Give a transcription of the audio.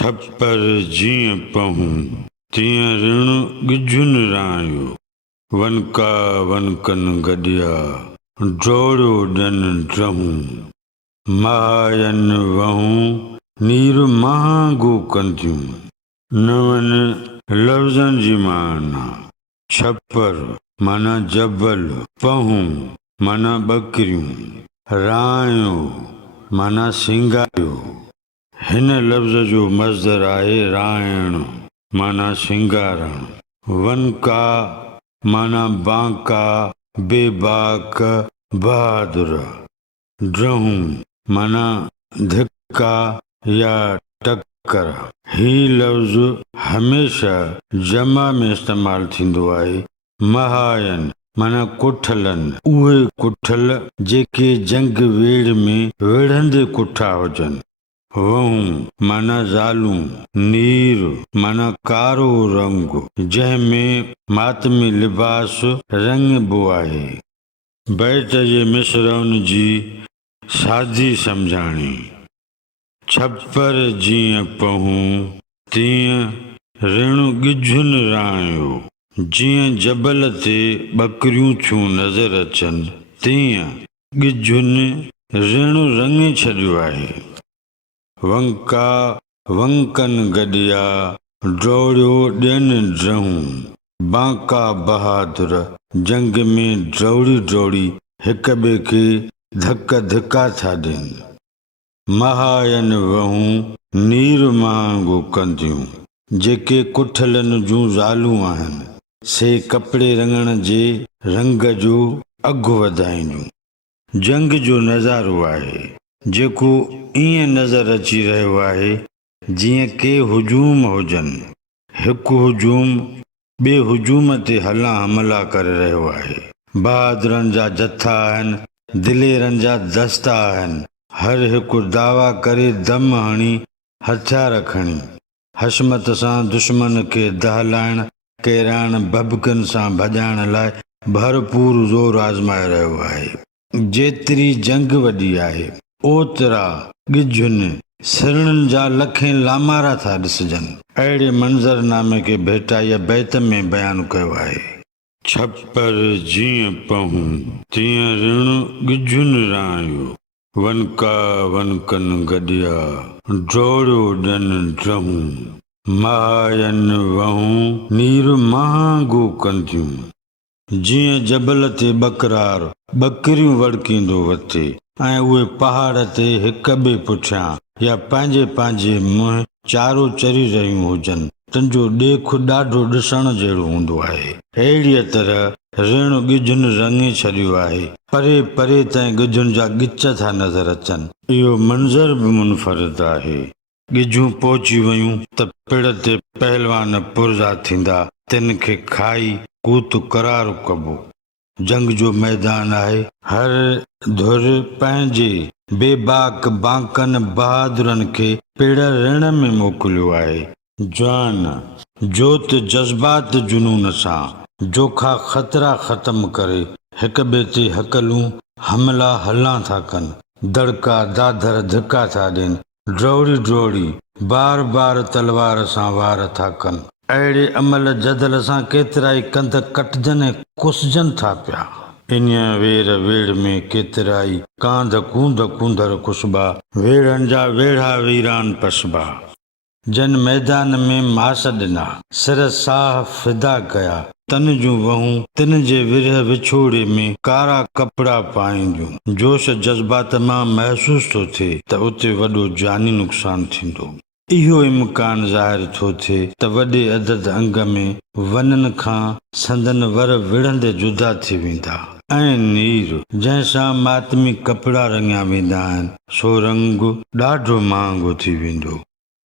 छपर जीअं पहूं तीअं ऋण गिझुन रायो वनका वनकन गॾिया ड्रोड़ियो ॾियनि ड्रहूं महायन वहूं नीर महांगो कंदियूं नवनि लफ़्ज़नि जी माना छपर माना जबल पहूं माना बकरियूं रायो माना सिंगारियो हिन लफ़्ज़ जो मज़दर आहे राइण माना सिंगारण वनका माना बांका बेबाक बहादुर ड्रहूं माना धिक्का या टक्कर ही लफ़्ज़ हमेशा जमा में इस्तेमालु थींदो आहे महायन माना कुठलनि उहे कुठल जेके जंग वेड़ में विढ़ंदे कुठा हुजनि वहूं माना ज़ालूं नीर माना कारो रंग जंहिंमें मातमी लिबास रंगबो आहे बैत जे मिसरनि जी सादी सम्झाणी छपर जीअं पहूं तीअं ऋण गिझुन रायो जीअं जबल ते बकरियूं थियूं नज़र अचनि तीअं गिझुन ऋण रंगे छॾियो आहे वंका वंकन गॾिया ड्रोड़ियो ॾियनि ड्रहूं बांका बहादुर जंग में ड्रोड़ी ड्रोड़ी हिक ॿिए खे धक धिका था ॾियनि महायन वहूं नीर महांगो कंदियूं जेके कुठलनि जूं ज़ालूं आहिनि से कपिड़े रंगण जे रंग जो अघु वधाईंदियूं जंग जो नज़ारो आहे जेको ईअं नज़र अची रहियो आहे जीअं के हुजूम हुजनि हिकु हुजूम ॿिए हुजूम ते हला हमला करे रहियो आहे बहादुरनि जा जथा आहिनि दिलेरनि जा दस्ता आहिनि हर हिकु दावा करे दम हणी हथियार खणी हशमत सां दुश्मन खे दहलाइण केराइण भभकनि सां भॼाइण लाइ भरपूर ज़ोर आज़माए रहियो आहे जेतिरी जंग वॾी आहे ओतिरा गिझुन सिरणनि जा लखें लामारा था ॾिसजनि अहिड़े मंज़रनामे खे भेटाईअ बैत में बयानु कयो आहे छपर जीअं पहूं तीअं ऋण गिझुन रायो वनका वनकन गॾिया ड्रोड़ियो ॾियनि ड्रहूं महायन वहूं नीर महांगो कंदियूं जीअं जबल ते बकरार बकरियूं वड़कींदो वठे ऐं उहे पहाड़ ते हिक ॿिए पुठियां या पंहिंजे पंहिंजे मुंहुं चारो चरी रहियूं हुजनि तुंहिंजो ॾेखु ॾाढो ॾिसण जहिड़ो हूंदो आहे अहिड़ीअ तरह ऋण गिझुन रंगे छॾियो आहे परे परे ताईं गिझुन जा गिच था नज़र अचनि इहो मंज़र बि मुनफ़रिद आहे गिझूं पहुची वयूं त पिड़ ते पहलवान पुरज़ा थींदा तिन खे खाई कूत करार कबो जंग जो मैदान आहे हर धुर पंहिंजे बेबाक बांकन बहादुरनि खे पिड़ ऋण में मोकिलियो आहे जवान जोत जज़्बात जुनून सां जोखा ख़तरा ख़तम करे हिक ॿिए ते हकलूं हमला हलां था कनि दड़का दादर धिका था ॾियनि ड्रोड़ी ड्रोड़ी बार बार तलवार सां वार था कनि अहिड़े अमल जदल सां केतिरा ई कंध कटजनि ऐं कुसजनि था पिया इन्हीअ वेर वेड़ में केतिरा ई कांध कूंद कूंदर कुसबा वेड़नि जा वेड़ा वीरान पसबा जन मैदान में मास ॾिना सिर साह फिदा कया तन जूं वहूं तिन जे विरह विछोड़े में कारा कपिड़ा पाईंदियूं जोश जज़्बात मां महसूस थो थिए त उते वॾो जानी नुक़सान थींदो इहो इम्कान ज़ाहिर थो थिए त वॾे अदद अंग में वननि खां संदन वर विढ़ंदे जुदा थी वेंदा ऐं नीर जंहिंसां मातमी कपिड़ा रंगिया वेंदा आहिनि सो रंग ॾाढो महांगो थी वेंदो